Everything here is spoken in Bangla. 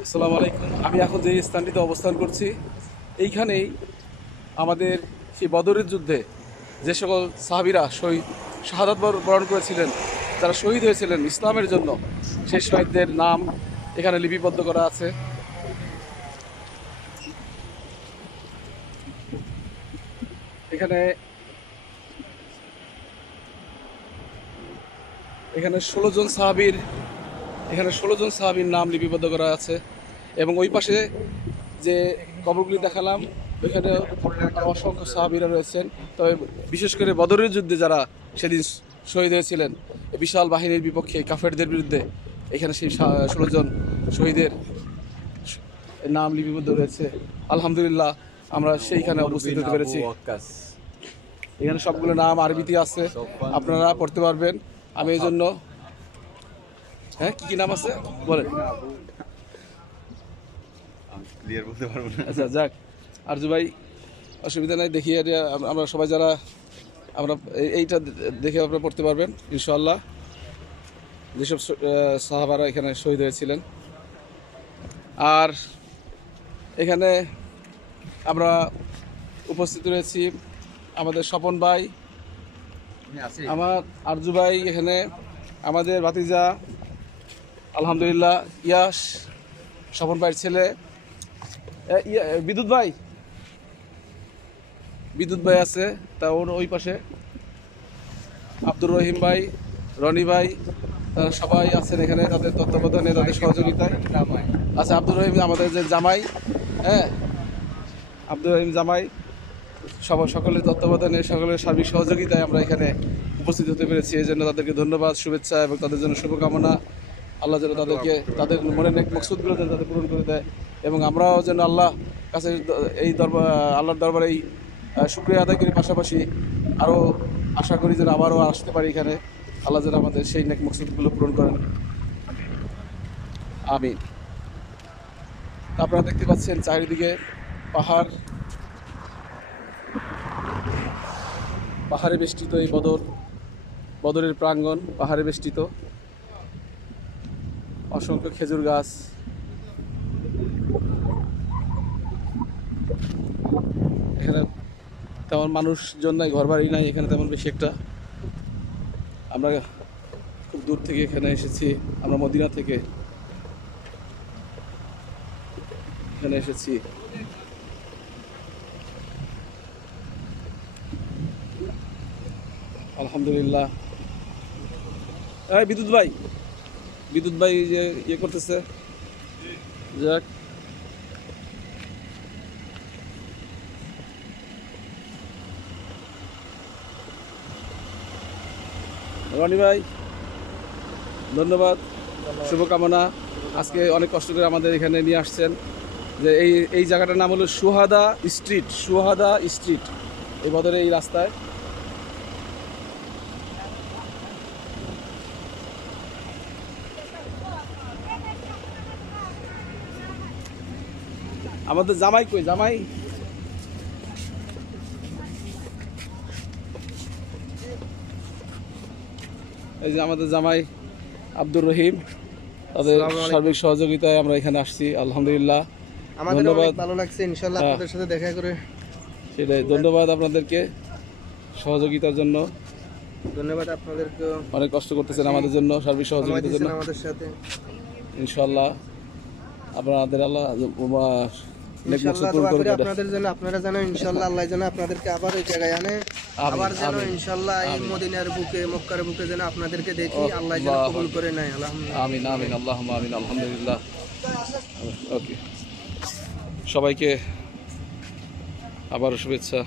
আসসালামু আলাইকুম। আমি এখন যে স্থানটিতে অবস্থান করছি এইখানেই আমাদের সেই বদরের যুদ্ধে যে সকল সাহাবীরা শাহাদাত বরণ করেছিলেন, যারা শহীদ হয়েছিলেন ইসলামের জন্য, সেই শহীদদের নাম এখানে লিপিবদ্ধ করা আছে। এখানে এখানে 16 জন সাহাবীর নাম লিপিবদ্ধ করা আছে এবং ওই পাশে যে কবরগুলি দেখালাম ওইখানে অসংখ্য সাহাবীরা রয়েছেন। তবে বিশেষ করে বদরের যুদ্ধে যারা সেদিন শহীদ হয়েছিলেন এই বিশাল বাহিনীর বিপক্ষে কাফেরদের বিরুদ্ধে, এখানে সেই 16 জন শহীদের নাম লিপিবদ্ধ রয়েছে। আলহামদুলিল্লাহ আমরা সেইখানে উপস্থিত হতে পেরেছি। এখানে সবগুলো নাম আরবিতে আছে, আপনারা পড়তে পারবেন। আমি এই জন্য হ্যাঁ কি নাম আছে বলেন? ক্লিয়ার বলতে পারবো না। আচ্ছা যাক, আরজু ভাই অসুবিধা নাই, দেখিয়ে আমরা সবাই যারা আমরা এইটা দেখে আপনারা পড়তে পারবেন ইনশাআল্লাহ। যেসব সাহাবারা এখানে শহীদ হয়েছিলেন। আর এখানে আমরা উপস্থিত রয়েছি আমাদের স্বপন ভাই, আমার আরজু ভাই, এখানে আমাদের ভাতিজা আলহামদুলিল্লাহ ইয়াস, স্বপন ভাইয়ের ছেলে বিদ্যুৎ ভাই আছে, তা ওর ওই পাশে আব্দুর রহিম ভাই, রনি ভাই, তারা সবাই আছেন এখানে তাদের তত্ত্বাবধানে, তাদের সহযোগিতায়। আচ্ছা আব্দুর রহিম আমাদের যে জামাই, হ্যাঁ আব্দুর রহিম জামাই, সকলের তত্ত্বাবধানে, সকলের সার্বিক সহযোগিতায় আমরা এখানে উপস্থিত হতে পেরেছি। এই জন্য তাদেরকে ধন্যবাদ, শুভেচ্ছা এবং তাদের জন্য শুভকামনা। আল্লাহ যেন তাদেরকে তাদের মনের নেক মকসুদগুলো যেন তাদের পূরণ করে দেয় এবং আমরাও যেন আল্লাহ কাছে এই আল্লাহর দরবারে এই শুকরিয়া আদায়কারীর পাশাপাশি আরও আশা করি যেন আবারও আসতে পারি এখানে। আল্লাহ যেন আমাদের সেই নেক মকসুদগুলো পূরণ করেন, আমিন। আপনারা দেখতে পাচ্ছেন চারিদিকে পাহাড়ে বেষ্টিত এই বদরের প্রাঙ্গণ, পাহাড়ে বেষ্টিত অসংখ্য খেজুর গাছ। এখানে তেমন মানুষজন নাই, ঘর বাড়ি নাই এখানে তেমন বেশি একটা। আমরা খুব দূর থেকে এখানে এসেছি, আমরা মদিনা থেকে এখানে এসেছি। আলহামদুলিল্লাহ। বিদ্যুৎ ভাই যে ইয়ে করতেছে, যাক রনি ভাই ধন্যবাদ, শুভকামনা। আজকে অনেক কষ্ট করে আমাদের এখানে নিয়ে আসছেন। যে এই জায়গাটার নাম হলো সুহাদা স্ট্রিট, এই বদরে এই রাস্তায়। আমাদের জামাই কই? জামাই এই যে আমাদের জামাই আব্দুর রহিম, তাদের সার্বিক সহযোগিতায় আমরা এখানে আসছি। আলহামদুলিল্লাহ, আমাদের অনেক ভালো লাগছে ইনশাআল্লাহ আপনাদের সাথে দেখা করে। সেটাই, ধন্যবাদ আপনাদেরকে সহযোগিতার জন্য। ধন্যবাদ আপনাদেরকে, অনেক কষ্ট করতেছেন আমাদের জন্য, সার্বিক সহযোগিতার জন্য। আমাদের সাথে ইনশাআল্লাহ আপনাদের আল্লাহ আপনাদের জন্য, আপনারা যেন ইনশাআল্লাহ আল্লাহ যেন আপনাদেরকে আবার ওই জায়গায় আনে, আবার যেন ইনশাআল্লাহ এই মদিনার বুকে, মক্কার বুকে যেন আপনাদেরকে দেখি, আল্লাহ যেন কবুল করে নেয়। আলহামদুলিল্লাহ, আমিন আমিন, আল্লাহুম্মা আমিন, আলহামদুলিল্লাহ। ওকে, সবাইকে আবার শুভেচ্ছা।